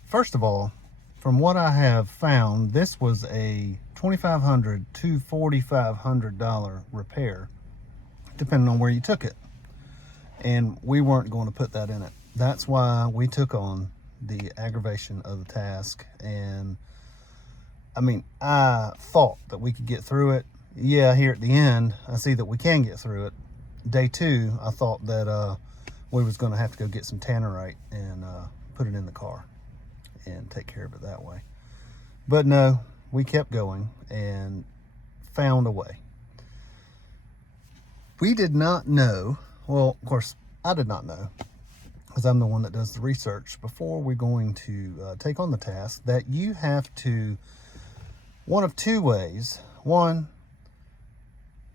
first of all, from what I have found, this was a $2,500 to $4,500 repair, depending on where you took it. And we weren't going to put that in it. That's why we took on the aggravation of the task. And I mean, I thought that we could get through it. Yeah, here at the end, I see that we can get through it. Day 2, I thought that we was going to have to go get some tannerite and put it in the car and take care of it that way. But no, we kept going and found a way. We did not know, well, of course, I did not know, because I'm the one that does the research before we're going to take on the task, that you have to, one of two ways. One,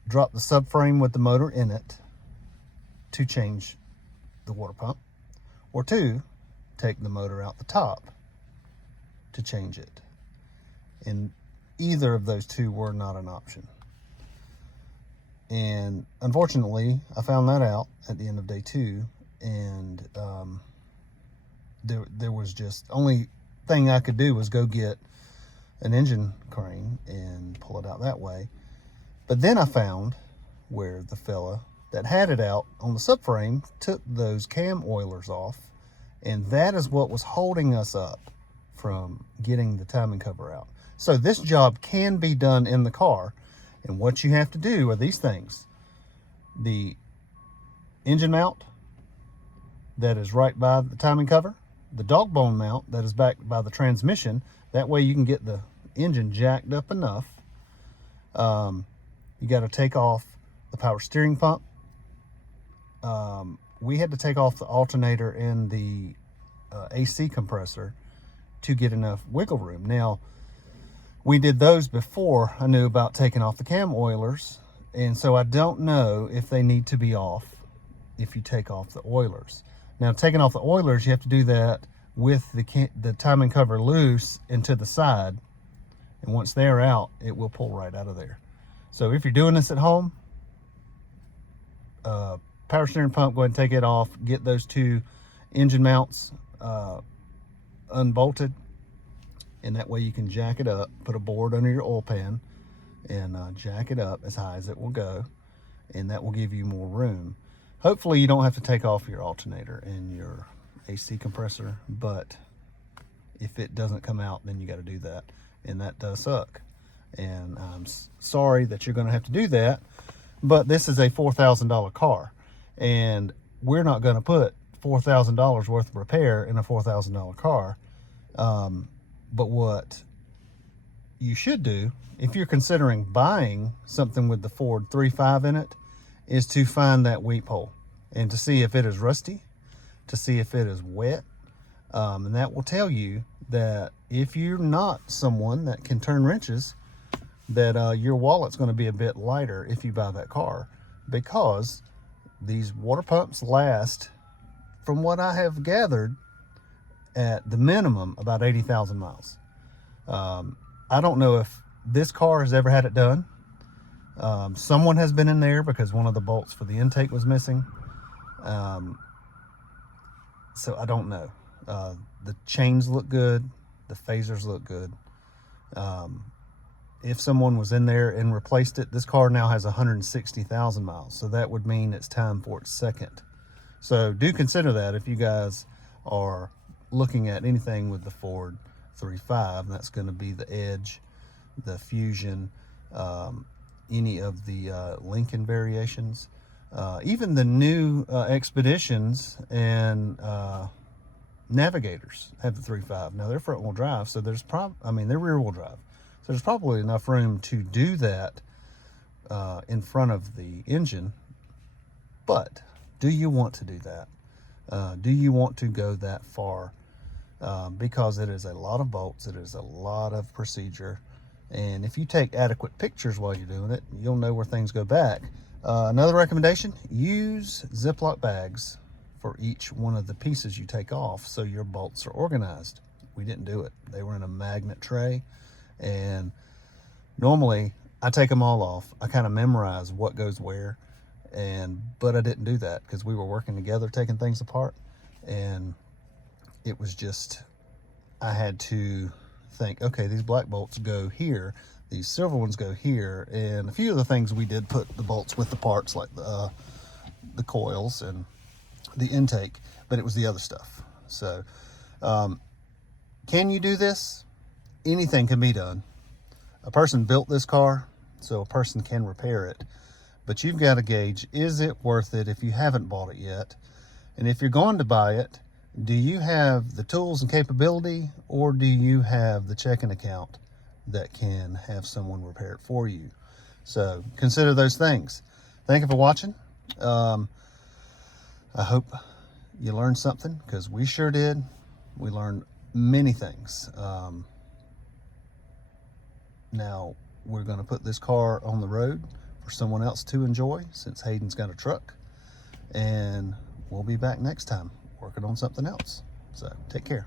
drop the subframe with the motor in it to change the water pump. Or two, take the motor out the top to change it. And either of those two were not an option. And unfortunately, I found that out at the end of day 2, and there was just, only thing I could do was go get an engine crane and pull it out that way. But then I found where the fella that had it out on the subframe took those cam oilers off, and that is what was holding us up from getting the timing cover out. So this job can be done in the car, and what you have to do are these things: the engine mount that is right by the timing cover, the dog bone mount that is back by the transmission. That way you can get the engine jacked up enough. You got to take off the power steering pump. We had to take off the alternator and the AC compressor to get enough wiggle room. Now, we did those before I knew about taking off the cam oilers, and so I don't know if they need to be off if you take off the oilers. Now, taking off the oilers, you have to do that with the timing cover loose and to the side, and once they're out, it will pull right out of there. So if you're doing this at home, power steering pump, go ahead and take it off. Get those two engine mounts unbolted, and that way you can jack it up. Put a board under your oil pan and jack it up as high as it will go, and that will give you more room. Hopefully you don't have to take off your alternator and your AC compressor, but if it doesn't come out, then you got to do that, and that does suck. And I'm sorry that you're going to have to do that, but this is a $4,000 car, and we're not going to put $4,000 worth of repair in a $4,000 car. But what you should do, if you're considering buying something with the Ford 3.5 in it, is to find that weep hole and to see if it is rusty, to see if it is wet. And that will tell you that if you're not someone that can turn wrenches, that your wallet's going to be a bit lighter if you buy that car, because these water pumps last, from what I have gathered, at the minimum about 80,000 miles. I don't know if this car has ever had it done. Someone has been in there because one of the bolts for the intake was missing. So I don't know. The chains look good. The phasers look good. If someone was in there and replaced it, this car now has 160,000 miles. So that would mean it's time for its second. So do consider that if you guys are looking at anything with the Ford 3.5. That's going to be the Edge, the Fusion, any of the Lincoln variations, even the new Expeditions and Navigators have the 3.5. Now they're front wheel drive, so there's they're rear wheel drive. So there's probably enough room to do that in front of the engine. But do you want to do that? Do you want to go that far? Because it is a lot of bolts, it is a lot of procedure, and if you take adequate pictures while you're doing it, you'll know where things go back. Another recommendation: use Ziploc bags for each one of the pieces you take off so your bolts are organized. We didn't do it. They were in a magnet tray, and normally I take them all off. I kind of memorize what goes where, but I didn't do that because we were working together taking things apart, and it was just, I had to think, okay, these black bolts go here, these silver ones go here, and a few of the things we did put the bolts with the parts, like the coils and the intake, but it was the other stuff. So can you do this? Anything can be done. A person built this car, so a person can repair it, but you've got to gauge, is it worth it if you haven't bought it yet? And if you're going to buy it, do you have the tools and capability, or do you have the checking account that can have someone repair it for you? So consider those things. Thank you for watching. I hope you learned something, because we sure did. We learned many things. Now we're going to put this car on the road for someone else to enjoy, since Hayden's got a truck, and we'll be back next time working on something else. So take care.